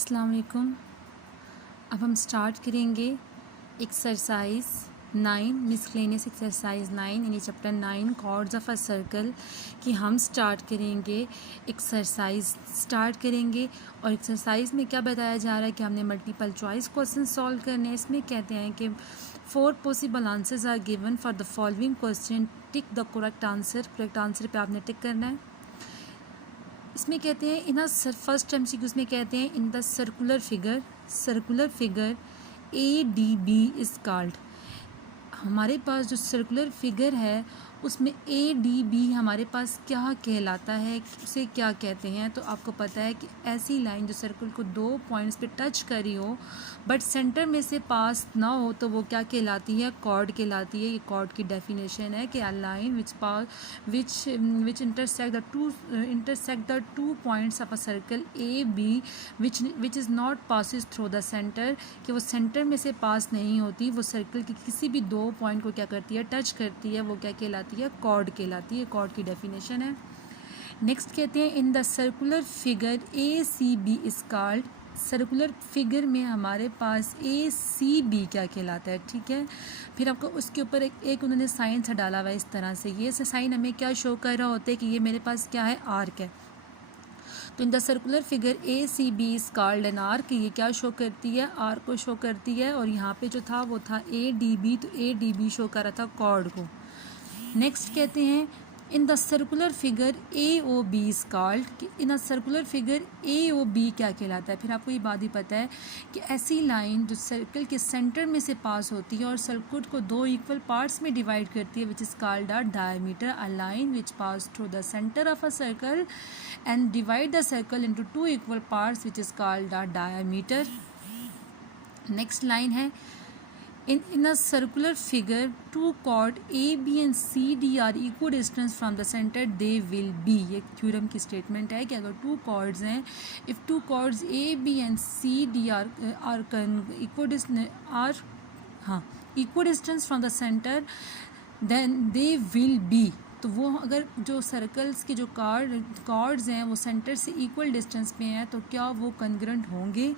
अस्सलाम वालेकुम। अब हम स्टार्ट करेंगे एक्सरसाइज 9 मिसलेनियस एक्सरसाइज 9 यानी chapter 9 chords of a circle कि हम स्टार्ट करेंगे एक्सरसाइज और एक्सरसाइज में क्या बताया जा रहा है कि हमने मल्टीपल चॉइस क्वेश्चन सॉल्व करने हैं। इसमें कहते हैं कि 4 possible answers are given for the following question, tick the correct answer पे आपने टिक करना है। इसमें कहते हैं इन फर्स्ट एमसीक्यूज में कहते हैं in the circular figure ADB is called. हमारे पास जो सर्कुलर फिगर है उसमें ADB हमारे पास क्या कहलाता है, उसे क्या कहते हैं। तो आपको पता है कि ऐसी लाइन जो सर्कल को 2 पॉइंट्स पे टच करी हो बट सेंटर में से पास ना हो तो वो क्या कहलाती है, कॉर्ड कहलाती है। ये कॉर्ड की डेफिनेशन है कि a line which intersect the two points of a circle AB which is not passes through the centre, कि वो सेंटर में से पास नहीं होती, वो सर्कल की किसी भी 2 पॉइंट को क्या करती है, टच करती है, वो क्या कहलाती है, कॉर्ड कहलाती है। कॉर्ड की डेफिनेशन है। नेक्स्ट कहते हैं in the circular figure ACB is called. Circular figure में हमारे पास ACB क्या कहलाता है, ठीक है। फिर आपको उसके ऊपर एक उन्होंने साइन सा डाला हुआ है इस तरह से। ये साइन हमें क्या शो कर रहा होता है कि ये मेरे पास क्या है, आर्क है। तो in the circular figure ACB is called an arc. ये क्या शो करती है, आर्क को शो करती है। और यहाँ पे जो था वो था ADB, तो ADB शो कर रहा था कॉर्ड को। नेक्स्ट कहते हैं in the circular figure AOB is called. In a circular figure AOB क्या कहलाता है। फिर आपको ये बात ही पता है कि ऐसी लाइन जो सर्कल के सेंटर में से पास होती है और सर्कल को 2 इक्वल पार्ट्स में डिवाइड करती है which is called a diameter. A line which pass through the centre of a circle and divide the circle into 2 equal parts which is called a diameter. Next line है in a circular figure two chord AB and CD are equidistant from the center they will be। ये theorem की statement है कि अगर 2 chords हैं, if 2 chords AB and CD are equidistant from the center then they will be। तो वो अगर जो सर्कल्स के जो कॉर्ड्स हैं वो सेंटर से इक्वल डिस्टेंस पे हैं तो क्या वो कंग्रेंट होंगे,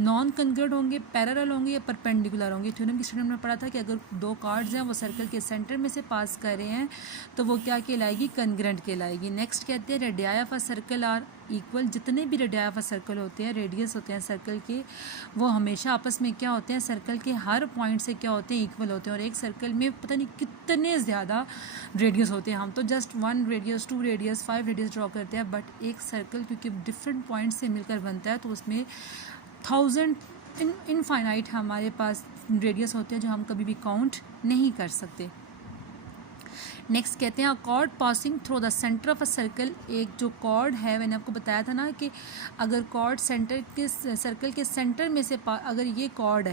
नॉन कंग्रेंट होंगे, पैरेलल होंगे या परपेंडिकुलर होंगे। थ्योरम की स्टेटमेंट में पढ़ा था कि अगर 2 कॉर्ड्स हैं वो सर्कल के सेंटर में से पास कर रहे हैं तो वो क्या कहलाएगी, कंग्रेंट कहलाएगी। नेक्स्ट कहते हैं radii of a circle are equal. जितने भी रेडियाई ऑफ अ सर्कल होते हैं, रेडियस होते हैं सर्कल के, वो हमेशा आपस में क्या होते हैं, सर्कल के हर पॉइंट से क्या होते हैं, इक्वल होते हैं। और एक सर्कल में पता नहीं कितने ज़्यादा रेडियस होते हैं। हम तो just 1 radius, 2 radius, 5 radius draw करते हैं, बट एक सर्कल क्योंकि डिफरेंट पॉइंट से मिलकर बनता है तो उसमें 1000 इनफाइनाइट हमारे पास रेडियस होते हैं जो हम कभी भी काउंट नहीं कर सकते। नेक्स्ट कहते हैं cord passing through the centre of a circle. एक जो कॉर्ड है, मैंने आपको बताया था ना कि अगर कॉर्ड सेंटर के सर्कल के सेंटर में से अगर ये कॉर्ड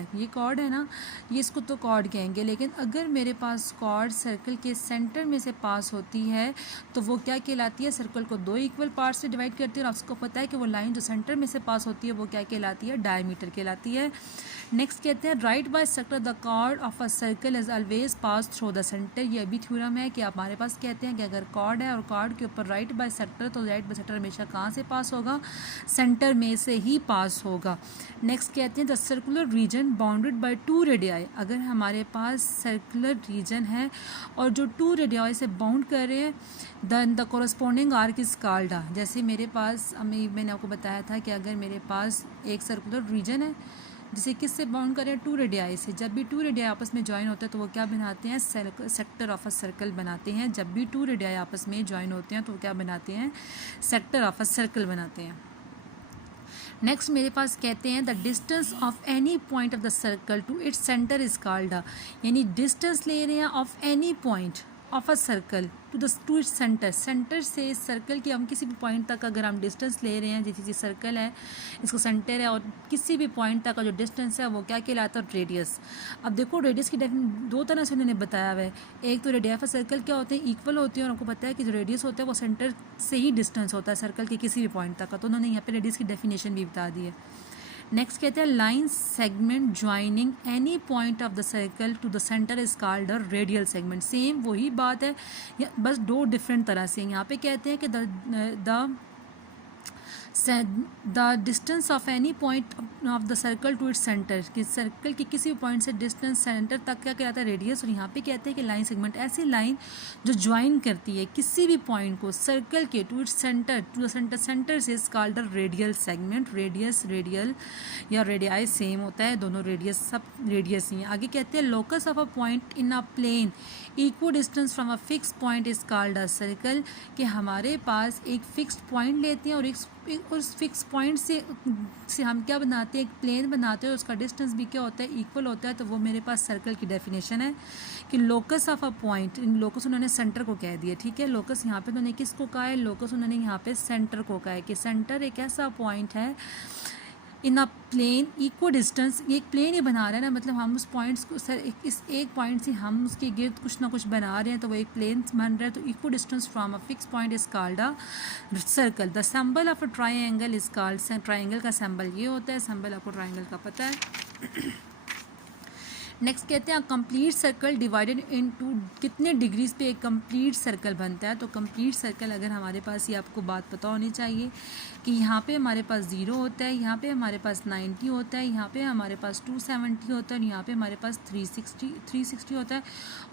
है ना, ये इसको तो कॉर्ड कहेंगे। लेकिन अगर मेरे पास कॉर्ड सर्कल के सेंटर में से पास होती है तो वो क्या कहलाती है, सर्कल को 2 इक्वल पार्ट्स में डिवाइड करती है। और आपको पता है कि वो लाइन जो सेंटर में से पास होती है वो क्या कहलाती है, डायमीटर कहलाती है। नेक्स्ट कहते हैं right bisector the chord of a circle is always pass through the centre. ये भी थ्योरम है कि हमारे पास कहते हैं कि अगर कॉर्ड है और कॉर्ड के ऊपर राइट बाय सेक्टर, तो राइट बाय सेक्टर हमेशा कहाँ से पास होगा, सेंटर में से ही पास होगा। नेक्स्ट कहते हैं the circular region bounded by 2 radii. अगर हमारे पास सर्कुलर रीजन है और जो 2 रेडियाई से बाउंड कर रहे हैं then the corresponding arc is called. जैसे मेरे पास मैंने आपको बताया था कि अगर मेरे पास एक सर्कुलर रीजन है जिसे किससे बाउंड करें, 2 रेडियाई से। जब भी 2 रेडियाई आपस में ज्वाइन होते हैं तो वो क्या बनाते हैं, सेक्टर ऑफ अ सर्कल बनाते हैं। जब भी 2 रेडियाई आपस में ज्वाइन होते हैं तो वो क्या बनाते हैं, सेक्टर ऑफ अ सर्कल बनाते हैं। नेक्स्ट मेरे पास कहते हैं the distance of any point of the circle to its centre is called. यानी डिस्टेंस ले रहे हैं of any point of a circle to its centre. Centre से सर्कल के हम किसी भी पॉइंट तक अगर हम डिस्टेंस ले रहे हैं, जैसे सर्कल है इसको सेंटर है और किसी भी पॉइंट तक का जो डिस्टेंस है वो क्या कहलाता है, रेडियस। अब देखो रेडियस की डेफिनेशन 2 तरह से उन्होंने बताया हुआ है। एक तो रेडियस ऑफ सर्कल क्या होते हैं, इक्वल होते हैं। और आपको पता है कि जो रेडियस होता है वो सेंटर से ही डिस्टेंस होता है सर्कल के किसी भी पॉइंट तक का। तो उन्होंने यहाँ पे रेडियस की डेफिनेशन भी बता दी है। नेक्स्ट कहते हैं line segment joining any point of the circle to the centre is called a radial segment. Same वही बात है, बस 2 डिफरेंट तरह से। यहाँ पे कहते हैं कि the the distance of any point of the circle to its centre, कि सर्कल के किसी भी पॉइंट से डिस्टेंस सेंटर तक क्या कहलाता है, रेडियस। और यहाँ पे कहते हैं कि लाइन सेगमेंट, ऐसी लाइन जो ज्वाइन करती है किसी भी पॉइंट को सर्कल के to its centre, to the centre, centre से is called a radial segment. Radius, radial या रेडियाई सेम होता है, दोनों रेडियस सब रेडियस ही हैं। आगे कहते हैं locus of a point in a plane equal distance from a fix point is called a circle, कि हमारे पास एक फिक्स्ड पॉइंट लेते हैं और उस फिक्स पॉइंट से हम क्या बनाते हैं, एक प्लेन बनाते हैं, उसका डिस्टेंस भी क्या होता है, इक्वल होता है। तो वो मेरे पास सर्कल की डेफिनेशन है कि locus of a point, in locus उन्होंने सेंटर को कह दिया, ठीक है। लोकस यहाँ पे उन्होंने किसको कहा है, लोकस उन्होंने यहाँ पे सेंटर को कहा है कि सेंटर एक ऐसा पॉइंट है इन अ प्लेन इक्व डिस्टेंस, ये एक प्लेन ही बना रहा है ना, मतलब हम उस पॉइंट्स को इस एक पॉइंट से हम उसके गिर्द कुछ ना कुछ बना रहे हैं, तो वो एक प्लेन बन रहा है। तो equi distance from a fix point is called a circle. The symbol of a triangle is called, triangle का सिंबल ये होता है, सिंबल आपको ट्राइंगल का पता है। नेक्स्ट कहते हैं कंप्लीट सर्कल डिवाइडेड इनटू, कितने डिग्रीज पे एक कंप्लीट सर्कल बनता है। तो कंप्लीट सर्कल अगर हमारे पास, ये आपको बात पता होनी चाहिए कि यहाँ पे हमारे पास 0 होता है, यहाँ पे हमारे पास 90 होता है, यहाँ पे हमारे पास 270 होता है और यहाँ पे हमारे पास 360 होता है।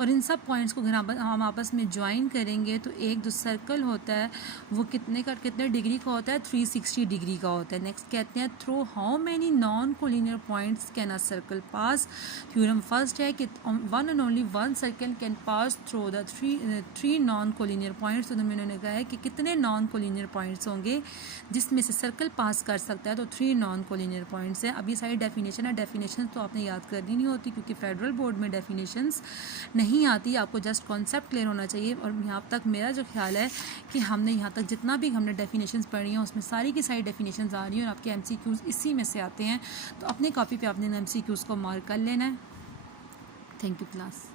और इन सब पॉइंट्स को अगर हम आपस में ज्वाइन करेंगे तो एक जो सर्कल होता है वो कितने डिग्री का होता है, 360 डिग्री का होता है। नेक्स्ट कहते हैं through how many non collinear points can a circle pass. Theorem first है कि one and only one circle can pass through the three non collinear points. तो उन्होंने कहा है कि कितने नॉन कोलिनियर पॉइंट्स होंगे जिसमें से सर्कल पास कर सकता है, तो 3 नॉन कोलिनियर पॉइंट्स है। अब ये सारी डेफिनेशन है, डेफिनेशन तो आपने याद करनी नहीं होती क्योंकि फेडरल बोर्ड में डेफिनेशंस नहीं आती, आपको जस्ट कॉन्सेप्ट क्लियर होना चाहिए। और यहाँ तक मेरा जो ख्याल है कि हमने यहाँ तक जितना भी हमने डेफिनेशंस पढ़ी हैं उसमें सारी की सारी डेफिनेशंस आ रही हैं और आपके MCQs इसी में से आते हैं। तो अपने कॉपी पे आपने MCQs को मार्क कर लेना है। Thank you class.